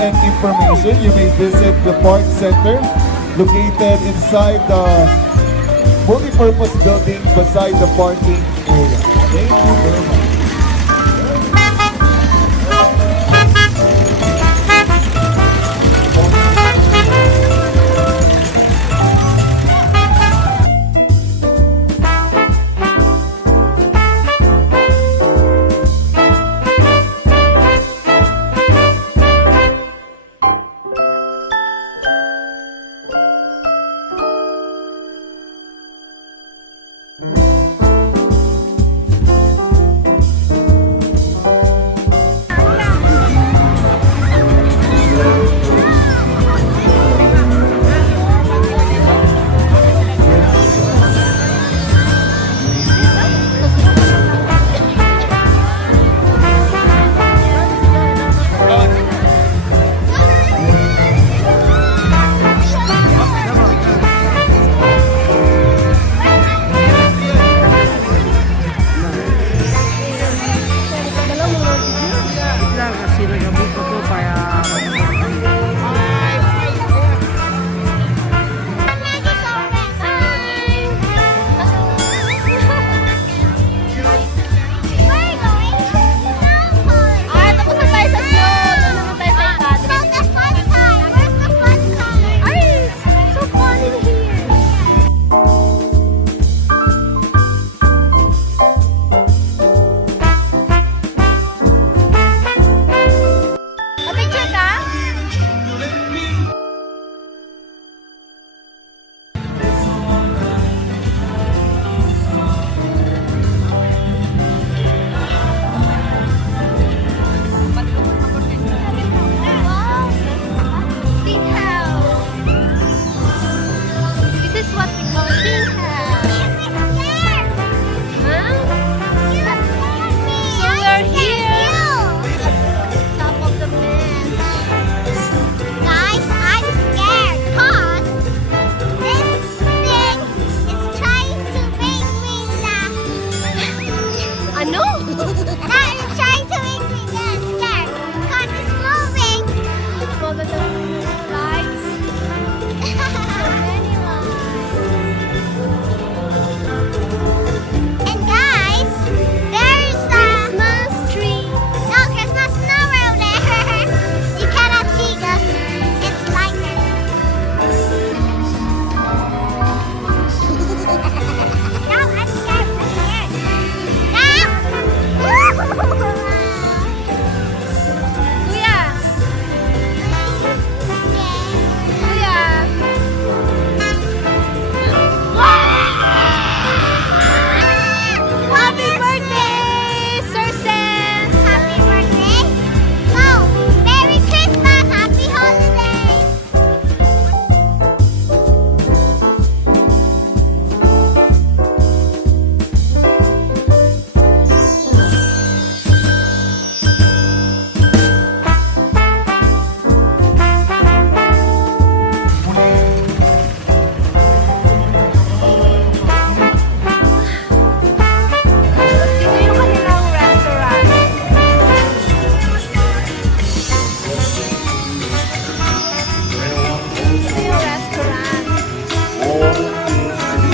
and information, you may visit the Park Center located inside the multi-purpose building beside the parking area. Thank you very much.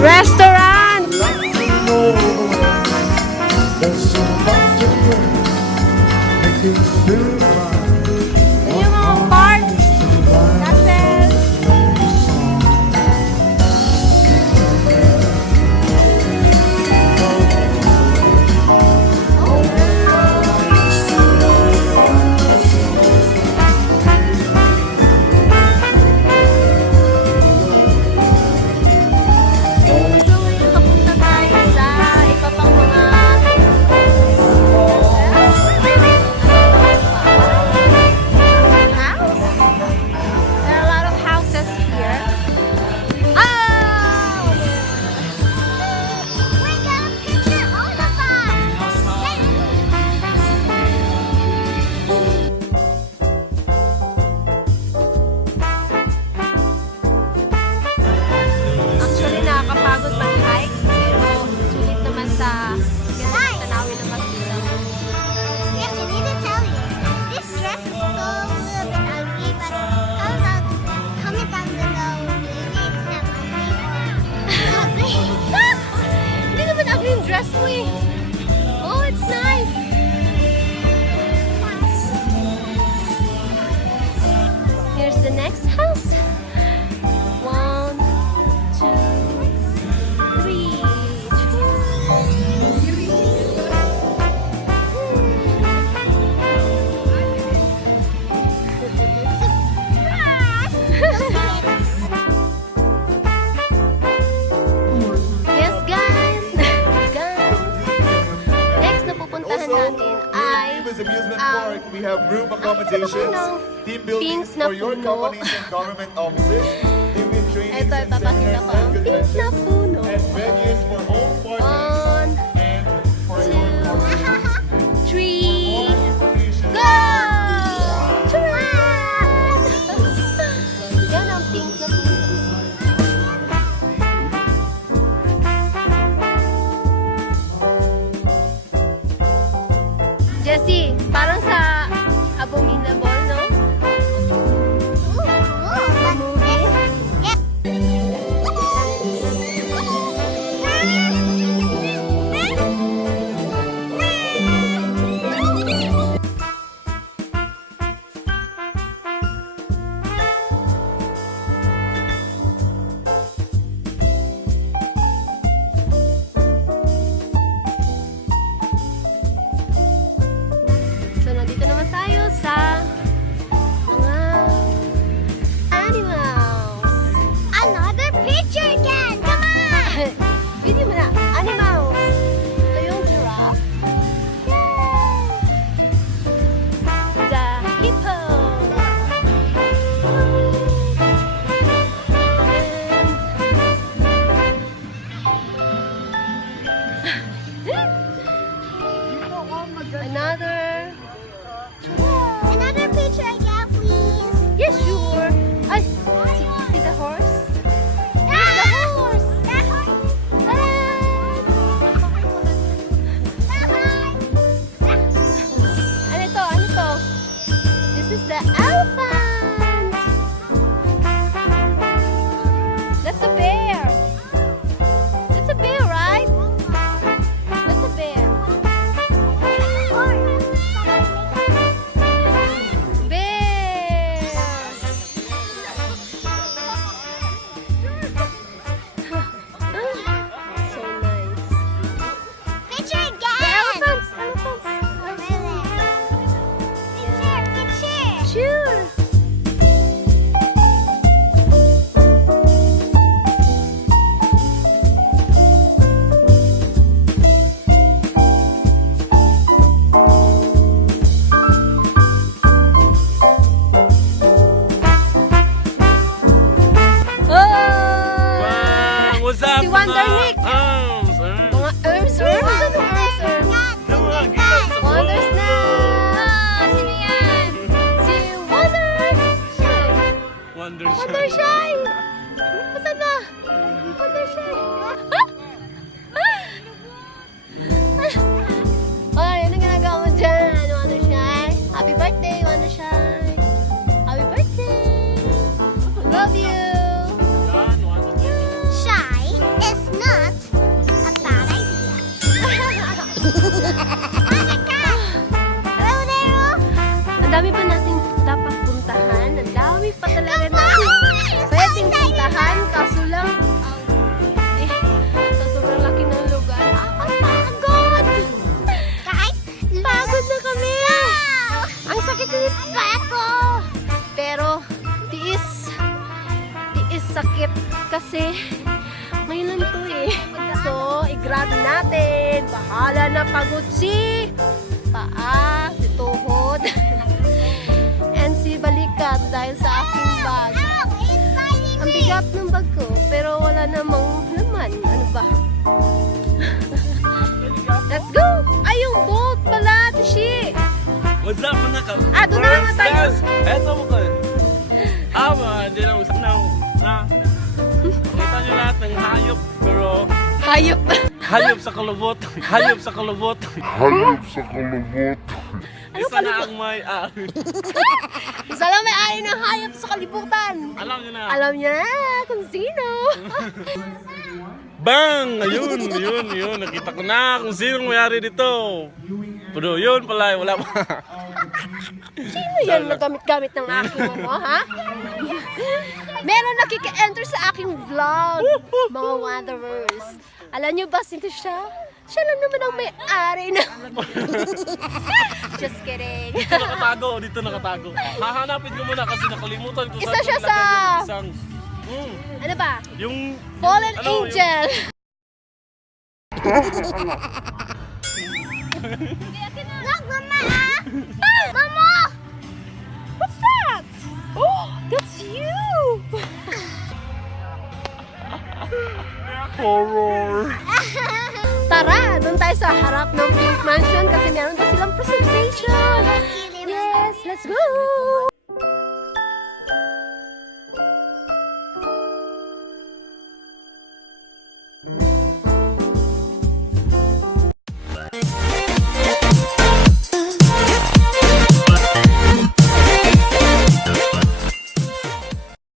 Restaurant! Yung mga park, castles. Papunta tayo sa iba pang mga Amusement Park, we have room accommodations, team buildings pink na for your puno. companies and government offices, team trainings Ito, and ipapakita seminars ko and ang pink na conventions, puno. and venues for home parties One, and for your corporate. three, More information. go! Charan! Yan ang pink na puno. Jessie, parang sa Abominable, no? So, nandito naman tayo sa mga animals. Another picture again! Come on! Video mo na. Animals. Ito yung giraffe. The hippo. And another. Another picture again, please! Yes, sure. Ay, see the horse? There's the horse. Ano to? Ano to? This is the elephant. That's a bear. That's a bear, right? That's a bear. Bear. So nice. Picture The again! elephants. Picture! Sure. Oh! What's up, Si Wonder mga Nick. arms? Mga herbs. Ano herbs? Yung mga gilas sa Wonders buhok. na! Sino yan? Si Wonder! Wonder Wonder Shine. Shine! Saan na? Wonder Shine! Ay, ano ginagawa mo dyan? Wonder Shine? Happy birthday, Wonder Shine! Happy birthday! Love you! Yan, Wonder Shine. Shy is not a bad idea. Hello there! Ang dami pa natin dapat puntahan. Ang dami pa talaga natin pwedeng puntahan. Kaso lang, sa sobrang laki ng lugar, pagod! Guys, Pagod na kami! Ang sakit ng paa ko! Pero, tiis sakit kasi ngayon lang to eh. So, i-grab natin. Bahala na pagod si paa, si tuhod, and si balikat dahil sa aking bag. ow, it's biting Ang me! bigat ng bag ko, pero wala namang laman. Ano ba? Let's go! Ay, yung boat pala, Tishi! What's up, mga ka? Ah, doon na lang tayo. Eto mo ko. Hindi lang usap na. Kita nyo lahat ng hayop, pero Hayop! hayop sa kalubot. Hayop sa kalubot. Ano Isa na ang may Isa lang may ari ng hayop sa kalibutan. Alam nyo na. Alam niya na kung sino. Bang! Ayun. Nakita ko na kung sinong mayari dito. Pero yun pala, wala pa. Sino yan na gamit-gamit ng aking ano, ha? Meron nakika-enter sa aking vlog, mga wanderers. Alam niyo ba, sino siya? Siya lang naman ang may-ari na... Just kidding. Dito nakatago. Hahanapin ko muna kasi nakalimutan ko. Isa saan siya nilagay sa- yung isang... Ano ba? Yung... Fallen ano, Angel. Look, Mama! Mama! What's that? Oh, that's you! Tara, doon tayo sa harap ng Pink Mansion kasi meron daw silang presentation. Yes, let's go!